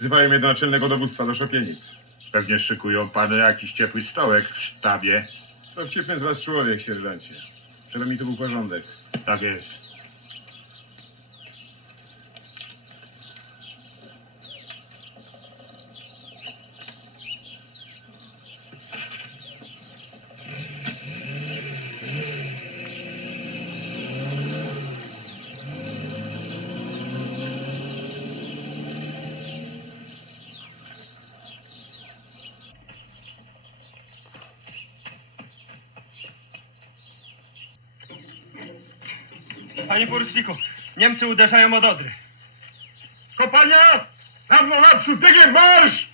Wzywają mnie do naczelnego dowództwa do Szopienic. Pewnie szykują panu jakiś ciepły stołek w sztabie. To wcipny z was człowiek, sierżancie. Żeby mi tu był porządek. Tak jest. Panie poruczniku, Niemcy uderzają od Odry. Kopania! Za mną naprzód, biegiem, marsz!